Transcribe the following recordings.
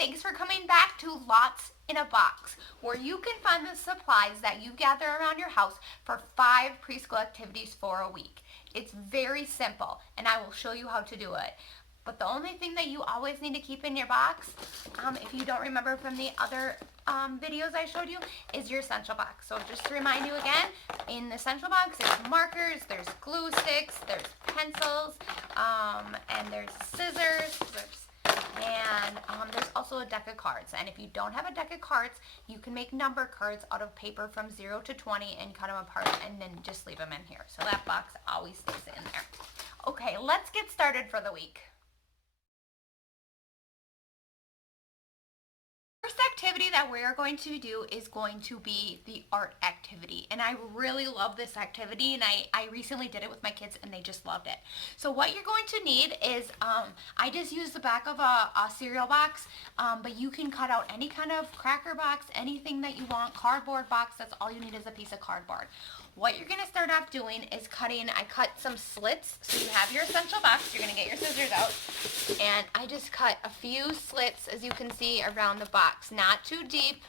Thanks for coming back to Lots in a Box, where you can find the supplies that you gather around your house for 5 preschool activities for a week. It's very simple, and I will show you how to do it. But the only thing that you always need to keep in your box, if you don't remember from the other videos I showed you, is your essential box. So just to remind you again, in the essential box there's markers, there's glue sticks, there's pencils, and there's scissors, and there's also a deck of cards. And if you don't have a deck of cards, you can make number cards out of paper from 0 to 20 and cut them apart and then just leave them in here. So that box always stays in there. Okay, let's get started for the week. First activity that we're going to do is going to be the art activity, and I really love this activity, and I recently did it with my kids and they just loved it. So what you're going to need is I just used the back of a cereal box, but you can cut out any kind of cracker box, anything that you want, cardboard box. That's all you need is a piece of cardboard. What you're going to start off doing is I cut some slits. So you have your essential box, you're going to get your scissors out, and I just cut a few slits, as you can see, around the box. Not too deep,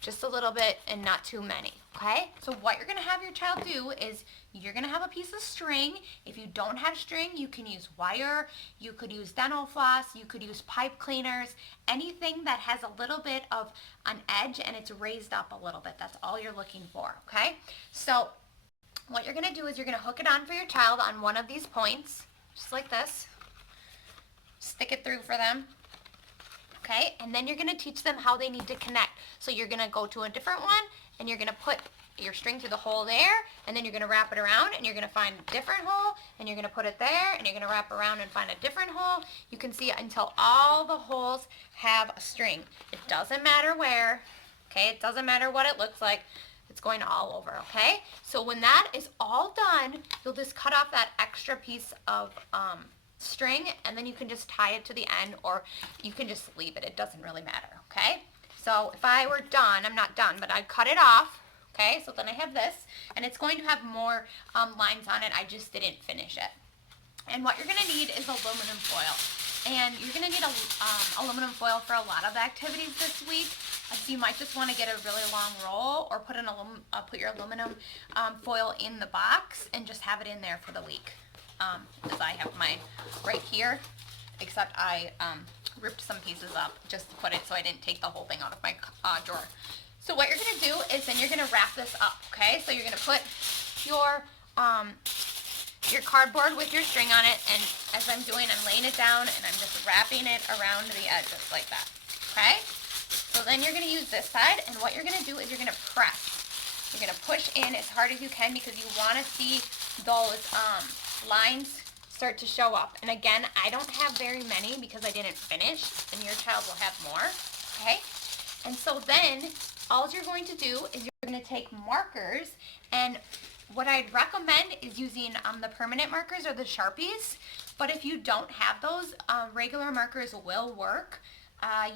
just a little bit, and not too many, okay? So what you're going to have your child do is you're going to have a piece of string. If you don't have string, you can use wire, you could use dental floss, you could use pipe cleaners, anything that has a little bit of an edge and it's raised up a little bit. That's all you're looking for, okay? So what you're going to do is you're going to hook it on for your child on one of these points, just like this. Stick it through for them. Okay, and then you're going to teach them how they need to connect. So you're going to go to a different one, and you're going to put your string through the hole there, and then you're going to wrap it around, and you're going to find a different hole, and you're going to put it there, and you're going to wrap around and find a different hole. You can see it until all the holes have a string. It doesn't matter where, okay? It doesn't matter what it looks like. It's going all over, okay? So when that is all done, you'll just cut off that extra piece of string, and then you can just tie it to the end, or you can just leave it. It doesn't really matter, okay? So if I were done, I'm not done, but I'd cut it off, okay? So then I have this, and it's going to have more lines on it. I just didn't finish it. And what you're going to need is aluminum foil. And you're going to need aluminum foil for a lot of activities this week. So you might just want to get a really long roll, or put your aluminum foil in the box and just have it in there for the week. As I have mine right here, except I ripped some pieces up just to put it so I didn't take the whole thing out of my drawer. So what you're going to do is then you're going to wrap this up, okay? So you're going to put your cardboard with your string on it, and as I'm doing, I'm laying it down and I'm just wrapping it around the edges like that, okay? So then you're going to use this side, and what you're going to do is you're going to press. You're going to push in as hard as you can because you want to see those lines start to show up. And again, I don't have very many because I didn't finish, and your child will have more, okay? And so then all you're going to do is you're going to take markers, and what I'd recommend is using the permanent markers or the Sharpies, but if you don't have those, regular markers will work.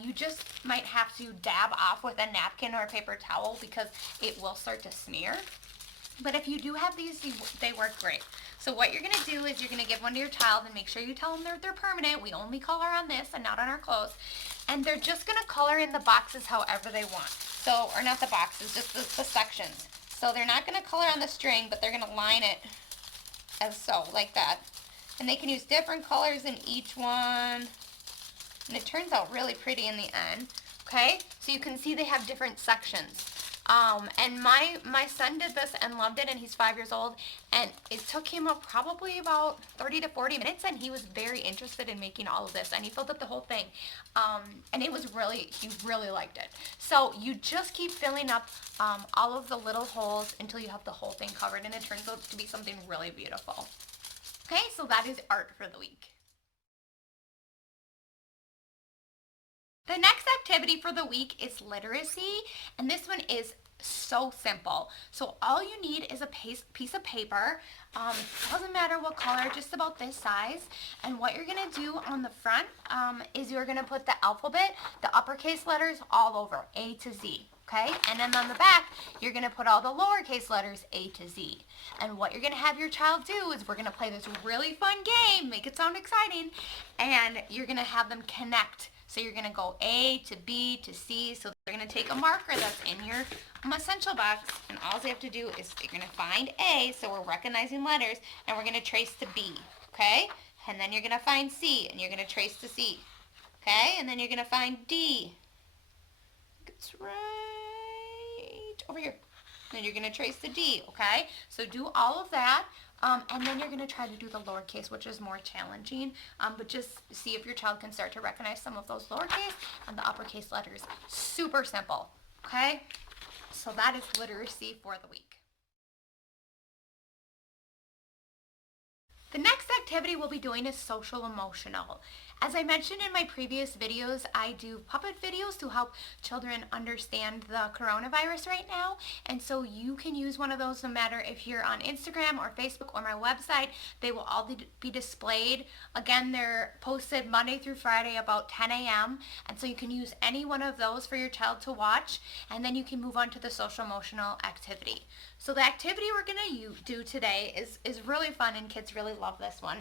You just might have to dab off with a napkin or a paper towel because it will start to smear. But if you do have these, they work great. So what you're going to do is you're going to give one to your child, and make sure you tell them they're permanent. We only color on this and not on our clothes. And they're just going to color in the boxes however they want. So, or not the boxes, just the sections. So they're not going to color on the string, but they're going to line it as so, like that. And they can use different colors in each one. And it turns out really pretty in the end, okay? So you can see they have different sections. And my son did this and loved it, and he's 5 years old, and it took him probably about 30 to 40 minutes, and he was very interested in making all of this, and he filled up the whole thing, and he really liked it. So you just keep filling up all of the little holes until you have the whole thing covered, and it turns out to be something really beautiful. Okay, so that is art for the week. The next activity for the week is literacy, and this one is so simple. So all you need is a piece of paper. Doesn't matter what color, just about this size. And what you're going to do on the front is you're going to put the alphabet, the uppercase letters all over, A to Z. Okay, and then on the back, you're going to put all the lowercase letters A to Z. And what you're going to have your child do is we're going to play this really fun game, make it sound exciting, and you're going to have them connect So you're going to go A to B to C. So they're going to take a marker that's in your essential box, and all they have to do is you're going to find A, so we're recognizing letters, and we're going to trace to B, okay? And then you're going to find C, and you're going to trace to C, okay? And then you're going to find D. It's right over here. Then you're going to trace to D, okay? So do all of that. And then you're going to try to do the lowercase, which is more challenging. But just see if your child can start to recognize some of those lowercase and the uppercase letters. Super simple, okay? So that is literacy for the week. The next activity we'll be doing is social emotional. As I mentioned in my previous videos, I do puppet videos to help children understand the coronavirus right now. And so you can use one of those no matter if you're on Instagram or Facebook or my website. They will all be displayed. Again, they're posted Monday through Friday about 10 a.m. And so you can use any one of those for your child to watch. And then you can move on to the social emotional activity. So the activity we're going to do today is really fun, and kids really love this one.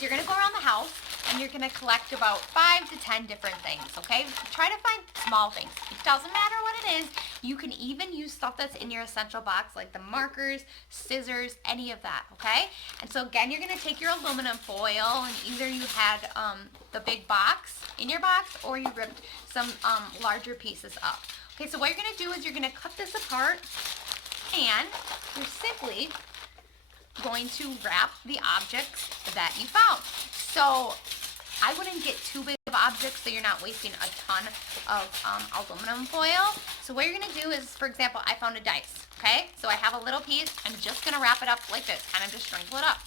You're going to go around the house and you're going to collect about 5 to 10 different things, okay? Try to find small things. It doesn't matter what it is. You can even use stuff that's in your essential box, like the markers, scissors, any of that, okay? And so again, you're going to take your aluminum foil, and either you had the big box in your box or you ripped some larger pieces up. Okay, so what you're going to do is you're going to cut this apart, and you're simply going to wrap the objects that you found. So I wouldn't get too big of objects so you're not wasting a ton of aluminum foil. So what you're going to do is, for example, I found a dice, okay? So I have a little piece. I'm just going to wrap it up like this, kind of just sprinkle it up.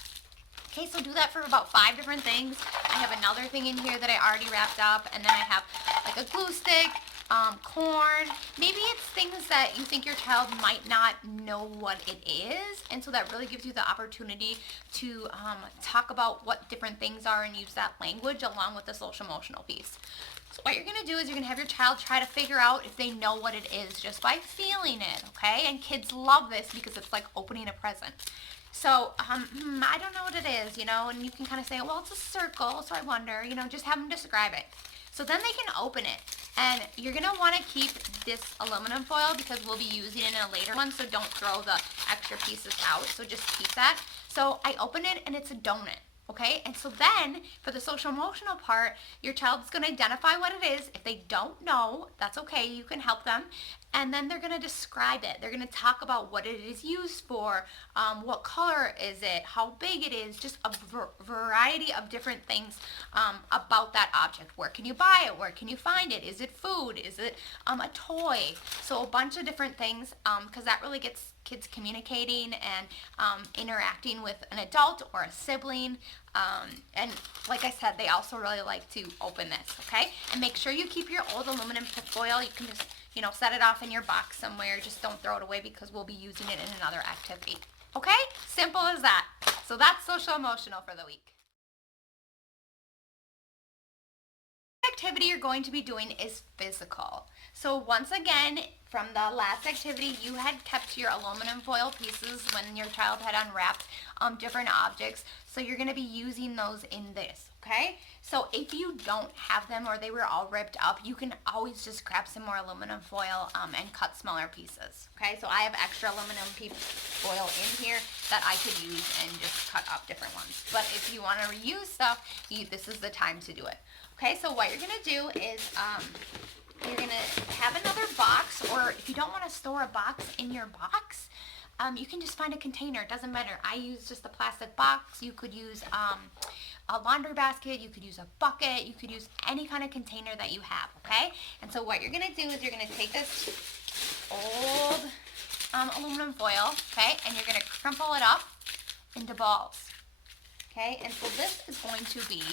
Okay, so do that for about 5 different things. I have another thing in here that I already wrapped up, and then I have like a glue stick, corn. Maybe it's things that you think your child might not know what it is, and so that really gives you the opportunity to talk about what different things are and use that language along with the social emotional piece. So what you're going to do is you're going to have your child try to figure out if they know what it is just by feeling it, okay? And kids love this because it's like opening a present. So, I don't know what it is, you know, and you can kind of say, well, it's a circle, so I wonder, you know, just have them describe it. So then they can open it, and you're going to want to keep this aluminum foil because we'll be using it in a later one, so don't throw the extra pieces out, so just keep that. So I open it, and it's a donut. Okay, and so then for the social emotional part, your child's going to identify what it is. If they don't know, that's okay. You can help them. And then they're going to describe it. They're going to talk about what it is used for, what color is it, how big it is, just a variety of different things about that object. Where can you buy it? Where can you find it? Is it food? Is it a toy? So a bunch of different things, because that really gets kids communicating and interacting with an adult or a sibling. And like I said, they also really like to open this, okay? And make sure you keep your old aluminum foil. You can just, you know, set it off in your box somewhere. Just don't throw it away because we'll be using it in another activity. Okay? Simple as that. So that's social emotional for the week. Activity you're going to be doing is physical. So once again, from the last activity, you had kept your aluminum foil pieces when your child had unwrapped different objects. So you're going to be using those in this, okay? So if you don't have them or they were all ripped up, you can always just grab some more aluminum foil and cut smaller pieces, okay? So I have extra aluminum foil in here that I could use and just cut up different ones. But if you want to reuse stuff, this is the time to do it. Okay, so what you're going to do is you're going to have another box, or if you don't want to store a box in your box, you can just find a container. It doesn't matter. I use just a plastic box. You could use a laundry basket. You could use a bucket. You could use any kind of container that you have, okay? And so what you're going to do is you're going to take this old aluminum foil, okay, and you're going to crumple it up into balls, okay? And so this is going to be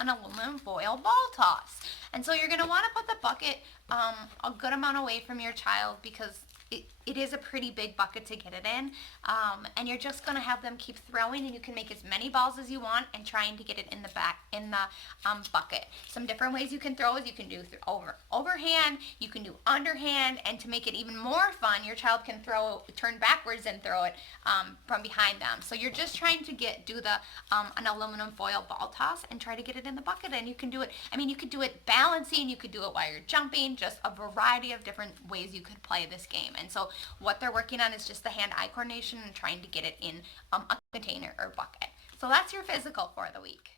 an aluminum foil ball toss. And so you're going to want to put the bucket a good amount away from your child because it is a pretty big bucket to get it in, and you're just going to have them keep throwing, and you can make as many balls as you want and trying to get it in the bucket. Some different ways you can throw is you can do overhand, you can do underhand, and to make it even more fun, your child can turn backwards and throw it from behind them. So you're just trying to do an aluminum foil ball toss and try to get it in the bucket, and you can do it. I mean, you could do it balancing, you could do it while you're jumping, just a variety of different ways you could play this game. And so what they're working on is just the hand-eye coordination and trying to get it in a container or bucket. So that's your physical for the week.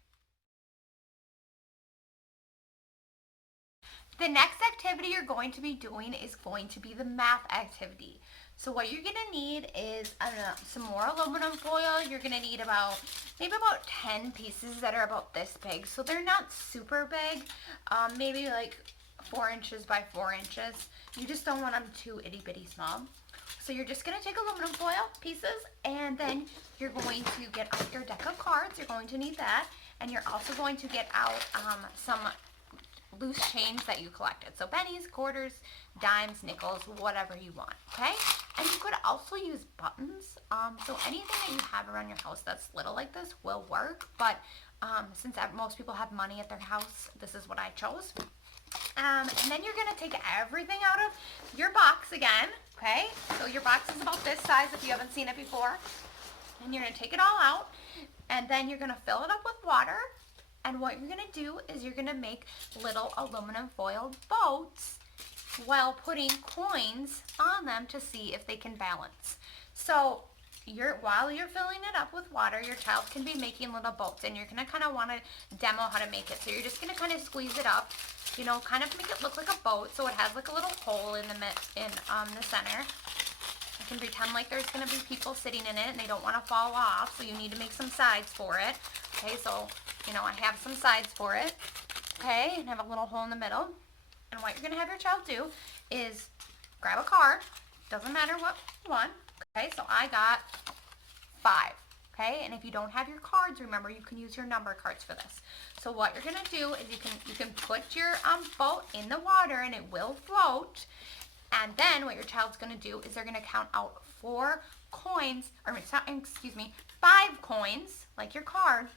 The next activity you're going to be doing is going to be the math activity. So what you're going to need is some more aluminum foil. You're going to need maybe about 10 pieces that are about this big. So they're not super big, maybe like 4 inches by 4 inches. You just don't want them too itty bitty small. So you're just going to take aluminum foil pieces, and then you're going to get out your deck of cards. You're going to need that, and you're also going to get out some loose change that you collected. So pennies, quarters, dimes, nickels, whatever you want, okay? And you could also use buttons. So anything that you have around your house that's little like this will work, but since most people have money at their house, this is what I chose. And then you're going to take everything out of your box again, okay? So your box is about this size if you haven't seen it before. And you're going to take it all out, and then you're going to fill it up with water. And what you're going to do is you're going to make little aluminum foil boats while putting coins on them to see if they can balance. So while you're filling it up with water, your child can be making little boats, and you're going to kind of want to demo how to make it. So you're just going to kind of squeeze it up, you know, kind of make it look like a boat. So it has like a little hole in the center. You can pretend like there's going to be people sitting in it and they don't want to fall off, so you need to make some sides for it. Okay, so, you know, I have some sides for it. Okay, and have a little hole in the middle. And what you're going to have your child do is grab a card. Doesn't matter what one. Okay, so I got 5. Okay, and if you don't have your cards, remember you can use your number cards for this. So what you're going to do is you can put your boat in the water and it will float. And then what your child's going to do is they're going to count out 4 coins, or excuse me, 5 coins, like your card,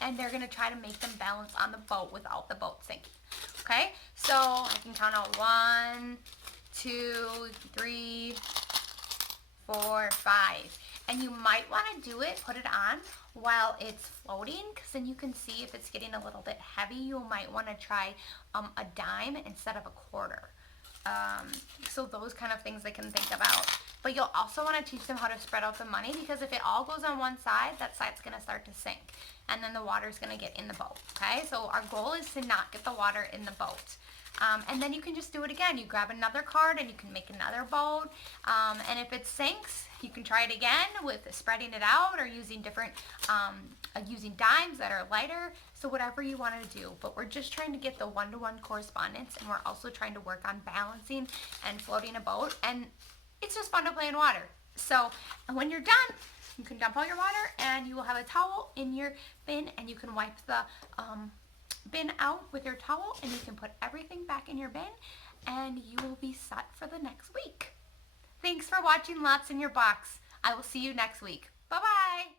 and they're going to try to make them balance on the boat without the boat sinking. Okay, so I can count out 1, 2, 3, 4, 5. And you might want to put it on while it's floating, because then you can see if it's getting a little bit heavy. You might want to try a dime instead of a quarter. So those kind of things they can think about. But you'll also want to teach them how to spread out the money, because if it all goes on one side, that side's going to start to sink. And then the water's going to get in the boat. Okay, so our goal is to not get the water in the boat. And then you can just do it again. You grab another card and you can make another boat. And if it sinks, you can try it again with spreading it out or using different, using dimes that are lighter. So whatever you want to do. But we're just trying to get the one-to-one correspondence, and we're also trying to work on balancing and floating a boat. And it's just fun to play in water. So when you're done, you can dump all your water, and you will have a towel in your bin, and you can wipe the bin out with your towel, and you can put everything back in your bin, and you will be set for the next week. Thanks for watching Lots in Your Box. I will see you next week. Bye-bye.